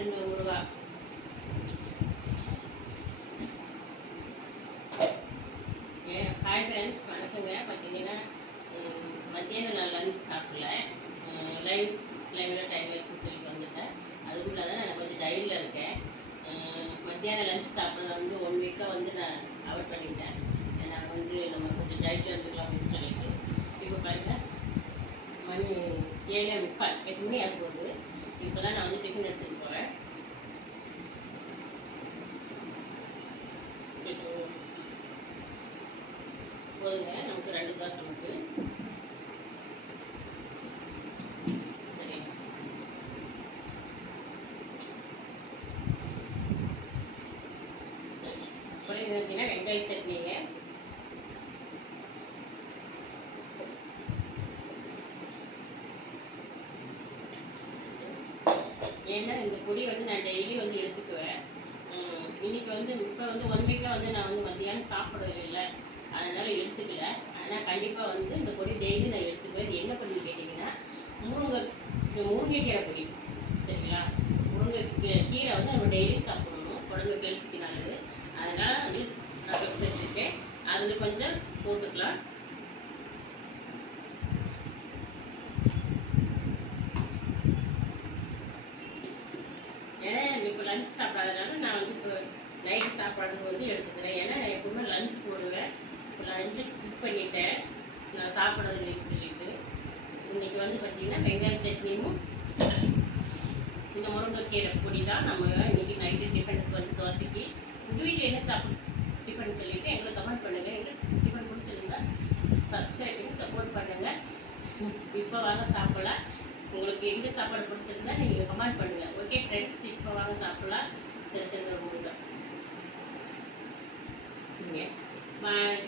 திருச்செந்தூர் முருகா. Hi friends, வணக்கங்க. பார்த்தீங்கன்னா மத்தியானம் நான் லஞ்ச் சாப்பிடல, லைவில் டைம் ஆயிடுச்சுன்னு சொல்லிட்டு வந்துட்டேன். அதுக்குள்ளே தான் நான் கொஞ்சம் டயட்டில் இருக்கேன். மத்தியானம் லஞ்ச் சாப்பிட்றத வந்து 1 வீக்காக வந்து நான் அவாய்ட் பண்ணிட்டேன். நான் வந்து நம்ம கொஞ்சம் டயட்டில் இருந்துக்கலாம் அப்படின்னு சொல்லிட்டு. இப்போ பாருங்கள், மணி 7:45, 8 மணி ஆக போகுது. இப்போ தான் நான் வந்து டிஃபன் எடுத்துகிட்டு போகிறேன். போதுங்க, நமக்கு 2 தோசை மட்டும். சரி, அப்புறம் இது பார்த்தீங்கன்னா வெங்காய சட்னிங்க. ஏன்னா இந்த பொடி வந்து நான் டெய்லி வந்து எடுத்துக்குவேன். இன்றைக்கி வந்து இப்போ வந்து 1 வீக்காக வந்து நான் வந்து மத்தியானம் சாப்பிட்றது இல்லை, அதனால் எடுத்துக்கல. ஆனால் கண்டிப்பாக வந்து இந்த பொடி டெய்லி நான் எடுத்துக்குவேன். இது என்ன பொடின்னு கேட்டிங்கன்னா, முருங்கைக்கீரை பொடி. சரிங்களா? கீரை வந்து நம்ம டெய்லி சாப்பிடணும், உடம்புக்கு ஹெல்த்துக்கு நல்லது. அதனால் வந்து நான் எடுத்து வச்சுருக்கேன். அதில் கொஞ்சம் போட்டுக்கலாம். ஏன்னா இப்போ லஞ்ச் சாப்பிடாதனால நான் வந்து இப்போ நைட்டு சாப்பாடு வந்து எடுத்துக்கிறேன். ஏன்னா நான் எப்பவுமே லஞ்ச் போடுவேன். இப்போ லஞ்சு குக் பண்ணிட்டேன், நான் சாப்பிட்றது இல்லைன்னு சொல்லிட்டு. இன்றைக்கி வந்து பார்த்திங்கன்னா வெங்காய சட்னியும் இந்த முருங்கைக்கீரை பொடி தான் நம்ம இன்றைக்கி நைட்டு டிஃபனுக்கு வந்து தோசைக்கு. உங்கள் வீட்டில் என்ன டிஃபன் சொல்லிவிட்டு எங்களை கமெண்ட் பண்ணுங்கள். எங்களுக்கு டிஃபன் பிடிச்சிருந்தா சப்ஸ்கிரைப் பண்ணி சப்போர்ட் பண்ணுங்கள். இப்போ வாங்க சாப்பிடலாம். உங்களுக்கு எங்கே சாப்பாடு பிடிச்சிருந்தா நீங்கள் கமெண்ட் பண்ணுங்கள். ஓகே ஃப்ரெண்ட்ஸ், இப்போ வாங்க சாப்பிடலாம். திருச்செந்தூர் முருகா. சரிங்க, பாய்.